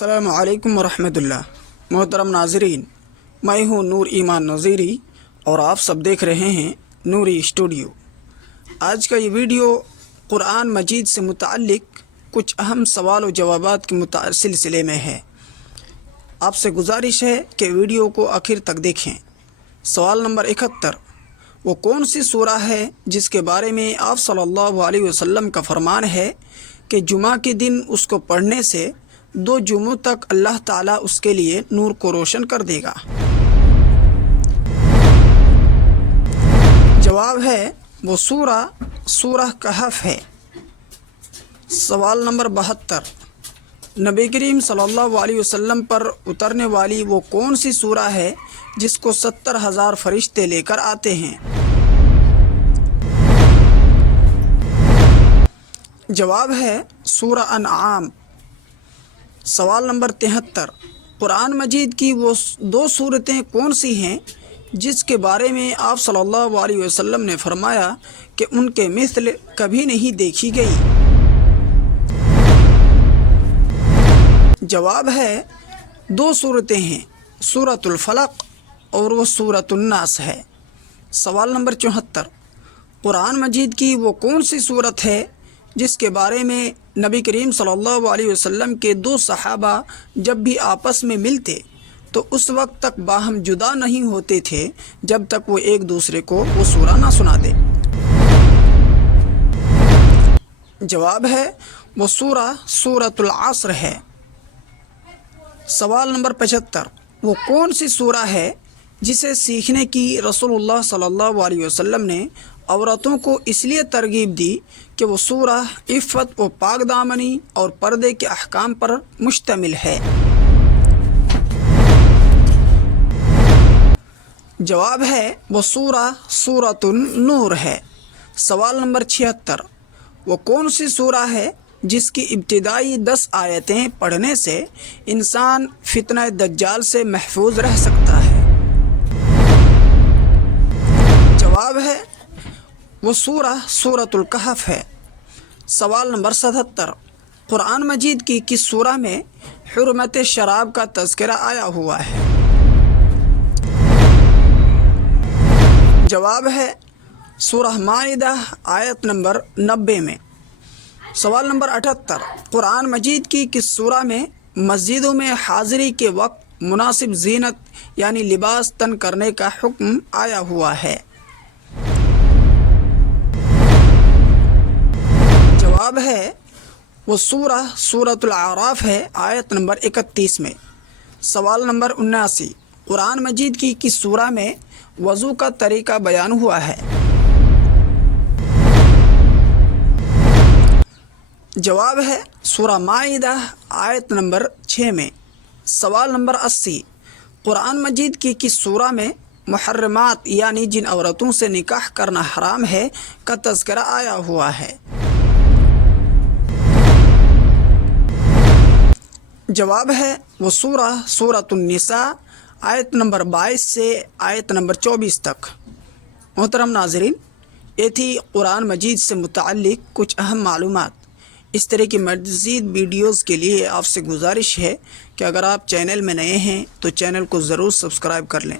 السلام علیکم ورحمۃ اللہ۔ محترم ناظرین، میں ہوں نور ایمان نذیری اور آپ سب دیکھ رہے ہیں نوری اسٹوڈیو۔ آج کا یہ ویڈیو قرآن مجید سے متعلق کچھ اہم سوال و جوابات کے سلسلے میں ہے۔ آپ سے گزارش ہے کہ ویڈیو کو آخر تک دیکھیں۔ سوال نمبر 71، وہ کون سی سورہ ہے جس کے بارے میں آپ صلی اللہ علیہ وسلم کا فرمان ہے کہ جمعہ کے دن اس کو پڑھنے سے 2 جمعوں تک اللہ تعالیٰ اس کے لیے نور کو روشن کر دے گا؟ جواب ہے وہ سورہ کہف ہے۔ سوال نمبر 72، نبی کریم صلی اللہ علیہ وسلم پر اترنے والی وہ کون سی سورہ ہے جس کو 70,000 فرشتے لے کر آتے ہیں؟ جواب ہے سورہ انعام۔ سوال نمبر 73، قرآن مجید کی وہ 2 سورتیں کون سی ہیں جس کے بارے میں آپ صلی اللہ علیہ وسلم نے فرمایا کہ ان کے مثل کبھی نہیں دیکھی گئی؟ جواب ہے 2 سورتیں ہیں، سورۃ الفلق اور وہ سورۃ الناس ہے۔ سوال نمبر 74، قرآن مجید کی وہ کون سی سورت ہے جس کے بارے میں نبی کریم صلی اللہ علیہ وسلم کے 2 صحابہ جب بھی آپس میں ملتے تو اس وقت تک باہم جدا نہیں ہوتے تھے جب تک وہ ایک دوسرے کو وہ سورہ نہ سنا دے؟ جواب ہے وہ سورۃ العصر ہے۔ سوال نمبر 75، وہ کون سی سورہ ہے جسے سیکھنے کی رسول اللہ صلی اللہ علیہ وسلم نے عورتوں کو اس لیے ترغیب دی کہ وہ سورہ عفت و پاک دامنی اور پردے کے احکام پر مشتمل ہے؟ جواب ہے وہ سورۃ النور ہے۔ سوال نمبر 76، وہ کون سی سورہ ہے جس کی ابتدائی 10 آیتیں پڑھنے سے انسان فتنہ دجال سے محفوظ رہ سکتا ہے؟ جواب ہے وہ سورۃ الکہف ہے۔ سوال نمبر 77، قرآن مجید کی کس سورہ میں حرمت شراب کا تذکرہ آیا ہوا ہے؟ جواب ہے سورہ مائدہ آیت نمبر 90 میں۔ سوال نمبر 78، قرآن مجید کی کس سورہ میں مسجدوں میں حاضری کے وقت مناسب زینت یعنی لباس تن کرنے کا حکم آیا ہوا ہے؟ جواب ہے وہ سورۃ الاعراف ہے، آیت نمبر 31 میں۔ سوال نمبر 79، قرآن مجید کی کس سورہ میں وضو کا طریقہ بیان ہوا ہے؟ جواب ہے سورہ مائدہ آیت نمبر 6 میں۔ سوال نمبر 80، قرآن مجید کی کس سورہ میں محرمات یعنی جن عورتوں سے نکاح کرنا حرام ہے کا تذکرہ آیا ہوا ہے؟ جواب ہے وہ سورۃ النساء آیت نمبر 22 سے آیت نمبر 24 تک۔ محترم ناظرین، یہ تھی قرآن مجید سے متعلق کچھ اہم معلومات۔ اس طرح کی مزید ویڈیوز کے لیے آپ سے گزارش ہے کہ اگر آپ چینل میں نئے ہیں تو چینل کو ضرور سبسکرائب کر لیں،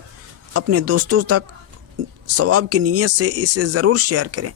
اپنے دوستوں تک ثواب کی نیت سے اسے ضرور شیئر کریں۔